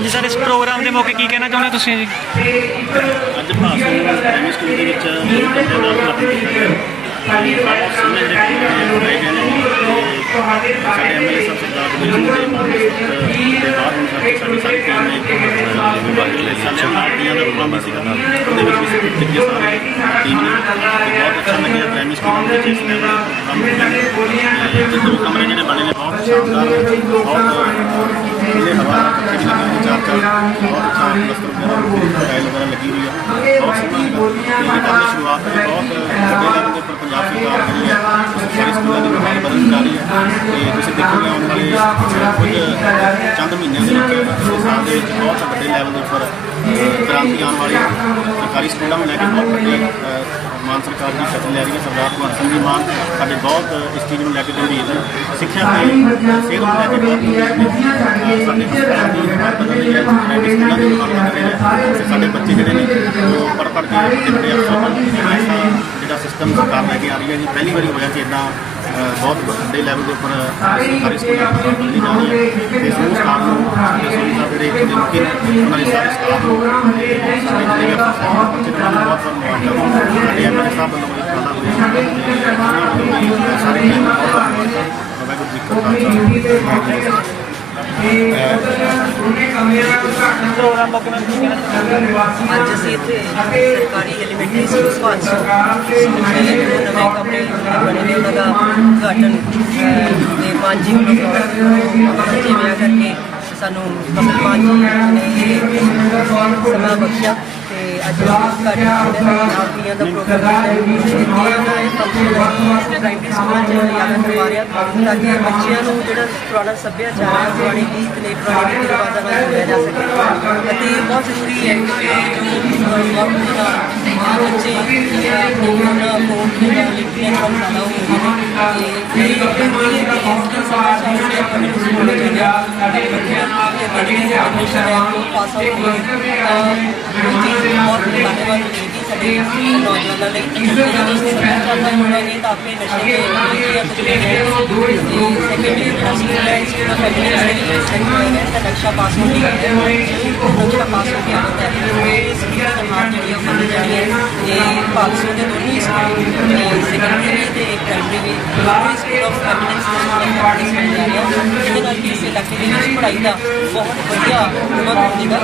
ਹਾਂਜੀ, ਸਰ, ਇਸ ਪ੍ਰੋਗਰਾਮ ਦੇ ਮੌਕੇ ਕੀ ਕਹਿਣਾ ਚਾਹੁੰਦੇ ਹੋ ਤੁਸੀਂ ਜੀ? ਅੱਜ ਭਾਸਕਰ ਪ੍ਰਾਇਮਰੀ ਸਕੂਲ ਦੇ ਵਿੱਚ ਬੱਚੇ ਦਾ ਉਦਘਾਟਨ ਸਮੇਂ ਦੇ ਰਹੇ ਸਾਡੇ ਐਮਐਲਏ ਸਾਹਿਬ ਸਰਦਾਰ ਗੁਰਜੀਤ ਦੇ ਮਾਰਗਦਰਸ਼ਨ ਦੇ ਬਾਅਦ ਹੁਣ ਸਾਡੀ ਸਾਡੀ ਸਾਰੀ ਟੀਮ ਨੇ ਸਾਡੇ ਨਾਲ ਦਾ ਪ੍ਰੋਗਰਾਮ ਸੀਗਾ ਉਹਦੇ ਵਿੱਚ ਵੀ ਸਿੱਖ ਸਾਰੇ ਟੀਮ ਨੇ। ਬਹੁਤ ਅੱਛਾ ਲੱਗਿਆ ਪ੍ਰਾਇਮਰੀ ਸਕੂਲ ਦੇ ਵਿੱਚ ਇਸ ਨੇ ਕੰਮ ਕੀਤਾ ਤੇ ਜਦੋਂ ਕਮਰੇ ਜਿਹੜੇ ਬਣੇ ਨੇ, ਬਹੁਤ ਸ਼ਾਨਦਾਰ, ਬਹੁਤ ਖੁੱਲੇ ਹਵਾ ਪੱਖੇ ਵੀ ਲੱਗੇ ਨੇ ਚਾਰ ਚਾਰ ਬਹੁਤ ਅੱਛਾ ਲੱਗੀ ਹੋਈ ਹੈ ਦੀ ਸ਼ੁਰੂਆਤ ਬਹੁਤ ਵੱਡੇ ਲੈਵਲ ਦੇ ਉੱਪਰ ਪੰਜਾਬ ਸਰਕਾਰ ਜਿਹੜੀ ਹੈ ਦੀ ਬਦਲਣ ਜਾ ਰਹੀ ਹੈ ਤੇ ਤੁਸੀਂ ਦੇਖੋਗੇ ਆਉਣ ਵਾਲੇ ਕੁਝ ਚੰਦ ਮਹੀਨਿਆਂ ਦੇ ਵਿੱਚ ਇਸ ਸਾਲ ਦੇ ਵਿੱਚ ਬਹੁਤ ਵੱਡੇ ਸਰਕਾਰੀ ਸਕੂਲਾਂ ਨੂੰ ਲੈ ਕੇ ਬਹੁਤ ਵੱਡੀ ਮਾਨ ਸਰਕਾਰ ਦੀ ਸ਼ਕਲ ਲੈ ਰਹੀ ਹੈ, ਸਰਦਾਰ ਭਗਵੰਤ ਸਿੰਘ ਜੀ ਮਾਨ ਸਾਡੇ ਬਹੁਤ ਇਸ ਚੀਜ਼ ਨੂੰ ਲੈ ਕੇ ਗੰਭੀਰ ਨੇ। ਸਿੱਖਿਆ ਤੇ ਸਿਹਤ ਨੂੰ ਲੈ ਕੇ ਬਹੁਤ ਸਾਡੇ ਸਾਡੇ ਬੱਚੇ ਜਿਹੜੇ ਨੇ, ਉਹ ਪੜ੍ਹ ਪੜ੍ਹ ਕੇ ਵੱਡੇ ਅਫਸਰ ਜਿਹੜਾ ਸਿਸਟਮ ਸਰਕਾਰ ਲੈ ਕੇ ਆ ਰਹੀ ਹੈ ਜੀ, ਪਹਿਲੀ ਵਾਰੀ ਹੋਇਆ ਕਿ ਇਦਾਂ ਬਹੁਤ ਵੱਡੇ ਲੈਵਲ ਦੇ ਉੱਪਰ ਸਰਕਾਰੀ ਸਕੂਲਾਂ ਦੀ ਬਦਲੀ ਜਾ ਰਹੀ ਹੈ। ਤੇ ਸਮੂਹ ਸਟਾਫ ਨੂੰ ਸਾਡੇ ਜਿਹੜੇ ਇੱਕ ਮੁਮਕਿਨ ਉਹਨਾਂ ਦੇ ਸਾਰੇ ਸਟਾਫ ਨੂੰ ਤੇ ਨੂੰ ਬਹੁਤ ਬਹੁਤ ਮੁਬਾਰਕਾਂ ਸਾਡੇ ਐਮਐਲਏ ਸਾਹਿਬ ਵੱਲੋਂ ਇਹ ਖਾਣਾ ਹੋਇਆ ਸਾਰੇ ਟੀਮ ਨੂੰ ਬਹੁਤ ਬਹੁਤ ਵਾਹਿਗੁਰੂ ਜੀ ਕਾ ਖਾਲਸਾ ਅੱਜ ਅਸੀਂ ਇੱਥੇ ਸਰਕਾਰੀ ਐਲੀਮੈਂਟਰੀ ਸਕੂਲ ਸਵਾਲ ਸਕੂਲ ਨਵੇਂ ਕਮਰੇ ਬਣੇ ਨੇ ਉਹਨਾਂ ਦਾ ਉਦਘਾਟਨ ਤੇ ਮਾਨ ਜੀ ਵੱਲੋਂ ਕਰਵਾਇਆ ਜਿਵੇਂ ਕਰਕੇ ਸਾਨੂੰ ਕਮਲ ਮਾਨ ਨੇ ਸਮਾਂ ਬਖਸ਼ਿਆ ਤੇ ਅੱਜ ਦੀਆਂ ਦਾ ਪ੍ਰੋਗਰਾਮ ਪ੍ਰਾਇਮਰੀ ਸਕੂਲਾਂ ਚ ਯਾਦ ਕਰਵਾ ਰਿਹਾ ਤਾਂ ਕਿ ਬੱਚਿਆਂ ਨੂੰ ਜਿਹੜਾ ਪੁਰਾਣਾ ਸੱਭਿਆਚਾਰ ਹੈ ਪੁਰਾਣੇ ਗੀਤ ਨੇ ਪੁਰਾਣੇ ਰੀਤੀ ਰਿਵਾਜਾਂ ਨਾਲ ਜੋੜਿਆ ਜਾ ਸਕੇ। ਅਤੇ ਬਹੁਤ ਜ਼ਰੂਰੀ ਹੈ ਕਿ ਜੋ ਵਕਤ ਦਾ ਬੱਚੇ ਆਪਣੇ ਫੋਨ ਤੇ ਜਾਂ ਲਿਖੀਆਂ ਕੰਮ ਜ਼ਿਆਦਾ ਹੋ ਗਏ ਨੇ ਤੇ ਇਹ ਦਾ ਸਮਾਚਾਰ ਜਿਹੜੇ ਆਪਣੇ ਸਕੂਲ ਵਿੱਚ ਜਿਹੜਾ ਬੱਚਿਆਂ ਨੂੰ ਤੇ ਬੜੇ ਹਮੇਸ਼ਾ ਨੂੰ ਪਾਸ ਆਊਟ ਹੋਏ ਤਾਂ ਉਹ ਚੀਜ਼ ਬਹੁਤ ਲਾਹੇਵੰਦ ਹੋਏਗੀ ਸਾਡੇ ਨੌਜਵਾਨਾਂ ਲਈ ਜਿਹੜਾ ਇਸ ਸੱਭਿਆਚਾਰ ਦਾ ਹੋਣਗੇ ਤਾਂ ਆਪਣੇ ਨਸ਼ੇ ਦੇ ਦੀਆਂ ਤਕਲੀਫਾਂ ਸੈਕੰਡਰੀ ਜਿਹੜਾ ਸਕੂਲ ਹੈ ਸਕੂਲ ਆਫ ਫੈਮਿਲੀ ਦੇ ਵਿੱਚ ਹੋਇਆ ਹੈ ਤਾਂ ਨਕਸ਼ਾ ਪਾਸ ਹੋ ਗਿਆ ਹੈ ਨਕਸ਼ਾ ਪਾਸ ਹੋ ਗਿਆ ਹੈ ਇਸ ਸਕੂਲ ਦਾ ਨਾਮ ਜਿਹੜੀ ਉਹ ਬਦਲ ਜਾਣੀ ਹੈ ਇਹ ਪਾਲਸੋ ਦੇ ਦੋਨੇ ਸਕੂਲ ਸੈਕੰਡਰੀ ਤੇ ਪ੍ਰਾਇਮਰੀ ਵੀ ਦੋਵੇਂ ਸਕੂਲ ਆਫ ਫੈਮਿਲੀ ਸਟੱਡੀਜ਼ ਬਣ ਜਾ ਰਿਹਾ ਜਿਹਦੇ ਨਾਲ ਕਿ ਇਸ ਇਲਾਕੇ ਦੇ ਵਿੱਚ ਪੜ੍ਹਾਈ ਦਾ ਬਹੁਤ ਵਧੀਆ ਪ੍ਰਬੰਧ ਹੋਵੇਗਾ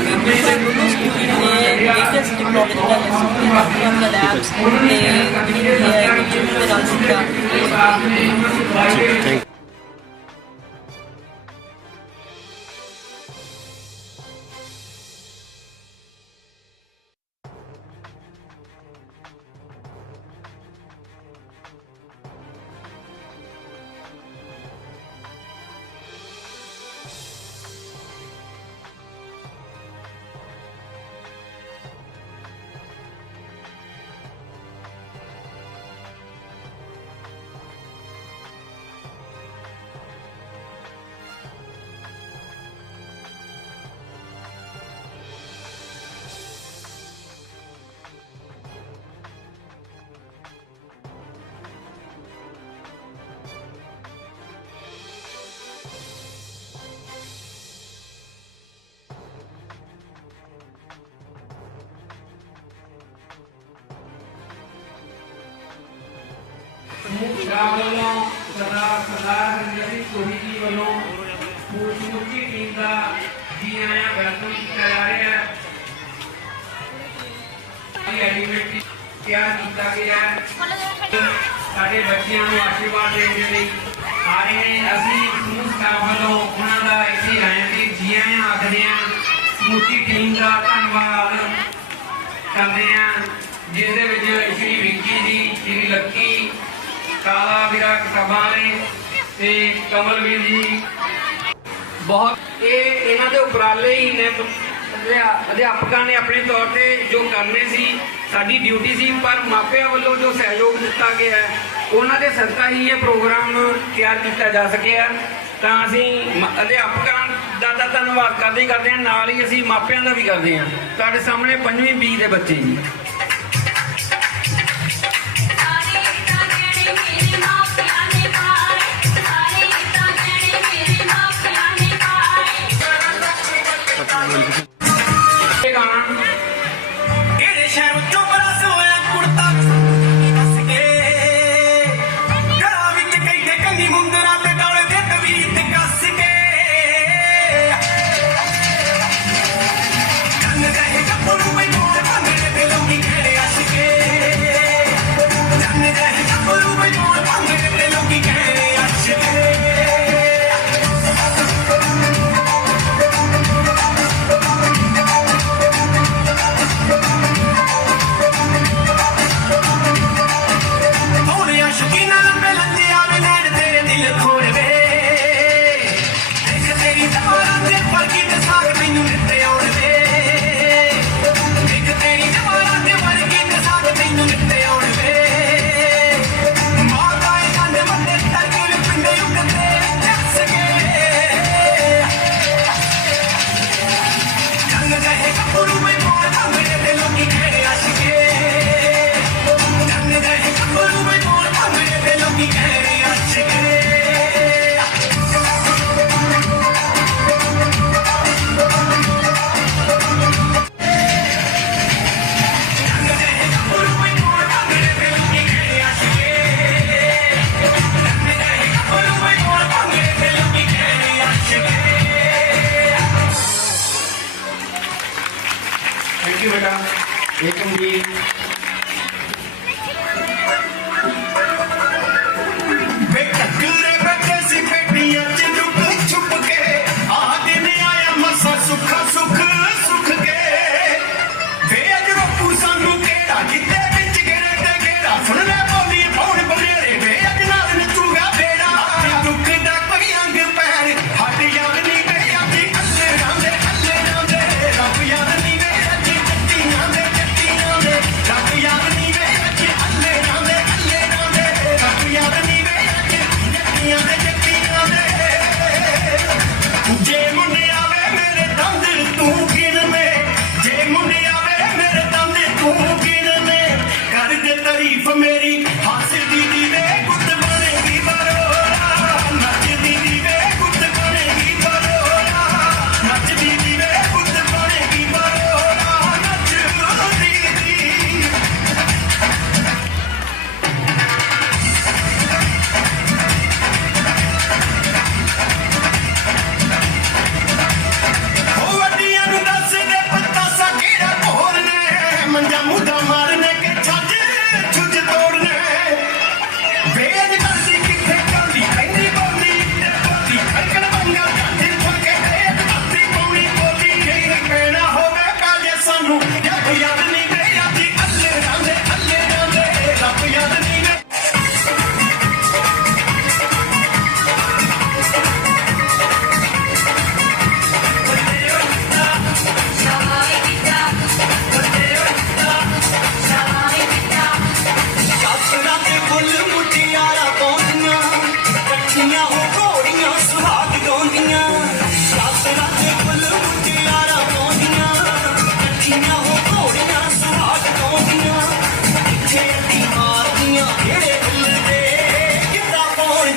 ਕਿਉਂਕਿ ਦੋਨੋਂ ਸਕੂਲ ਜਿਹੜੇ ਨੇ ਲੇਟੈਸਟ ਟੈਕਨੋਲੋਜੀ ਨਾਲ ਲੈਸ ਹੋਣਗੇ ਲੈਬਸ ਤੇ ਜਿਹੜੀ ਹੈ ਕੰਪਿਊਟਰ ਦੇ ਨਾਲ ਸਿੱਖਿਆ ਥੈਂਕ ਪੰਜਾਬ ਵੱਲੋਂ ਸਰਦਾਰ ਸਰਦਾਰ ਰਣਜੀਤ ਸਿੰਘ ਜੀ ਵੱਲੋਂ ਪੂਰੀ ਸਮੁੱਚੀ ਟੀਮ ਦਾ ਜੀ ਆਇਆਂ ਵੈਲਕਮ ਕੀਤਾ ਜਾ ਰਿਹਾ ਹੈ। ਇਹ ਐਲੀਮੈਂਟ ਤਿਆਰ ਕੀਤਾ ਗਿਆ ਸਾਡੇ ਬੱਚਿਆਂ ਨੂੰ ਆਸ਼ੀਰਵਾਦ ਦੇਣ ਦੇ ਲਈ ਆ ਰਹੇ ਨੇ। ਅਸੀਂ ਸਮੂਹ ਸਟਾਫ ਵੱਲੋਂ ਉਹਨਾਂ ਦਾ ਇਸੇ ਆਇਆਂ ਜੀ ਆਇਆਂ ਆਖਦੇ ਹਾਂ। ਸਮੁੱਚੀ ਟੀਮ ਦਾ ਧੰਨਵਾਦ ਕਰਦੇ ਹਾਂ। ਜਿਸ ਦੇ ਵਿੱਚ ਸ਼੍ਰੀ ਵਿੱਕੀ ਜੀ ਕਾਲਾ ਵੀਰਾ ਸਭਾ ਨੇ ਤੇ ਕਮਲਵੀਰ ਜੀ ਬਹੁਤ ਇਹ ਇਹਨਾਂ ਦੇ ਉਪਰਾਲੇ ਹੀ ਨੇ। ਅਧਿਆਪਕਾਂ ਨੇ ਆਪਣੇ ਤੌਰ ਤੇ ਜੋ ਕਰਨੇ ਸੀ, ਸਾਡੀ ਡਿਊਟੀ ਸੀ, ਪਰ ਮਾਪਿਆਂ ਵੱਲੋਂ ਜੋ ਸਹਿਯੋਗ ਦਿੱਤਾ ਗਿਆ ਉਹਨਾਂ ਦੇ ਸਦਕਾ ਹੀ ਇਹ ਪ੍ਰੋਗਰਾਮ ਤਿਆਰ ਕੀਤਾ ਜਾ ਸਕਿਆ ਤਾਂ ਅਸੀਂ ਅਧਿਆਪਕਾਂ ਦਾ ਤਾਂ ਧੰਨਵਾਦ ਕਰਦੇ ਕਰਦੇ ਹਾਂ, ਨਾਲ ਹੀ ਅਸੀਂ ਮਾਪਿਆਂ ਦਾ ਵੀ ਕਰਦੇ ਹਾਂ। ਤੁਹਾਡੇ ਸਾਹਮਣੇ 5ਵੀਂ ਬੀ ਦੇ ਬੱਚੇ ਜੀ।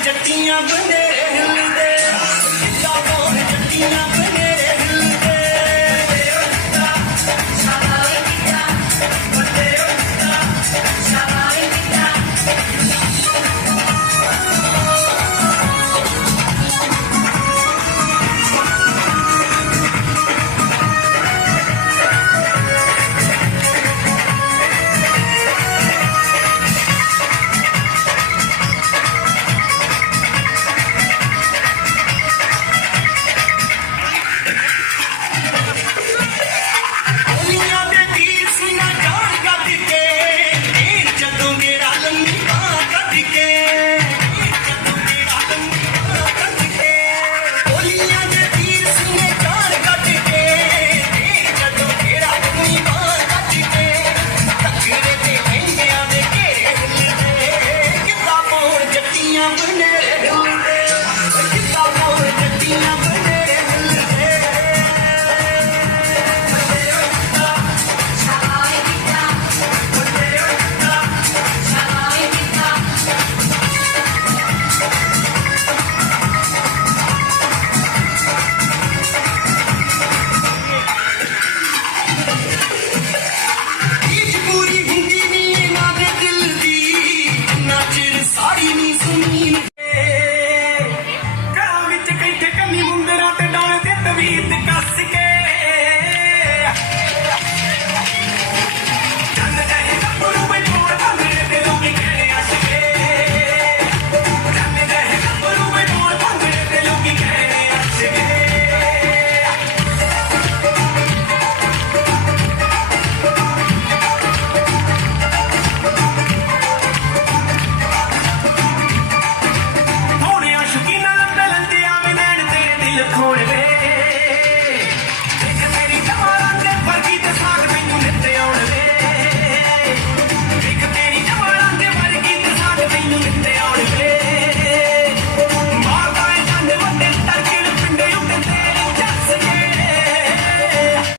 ਜੱਟੀਆਂ ਬੰਦੇ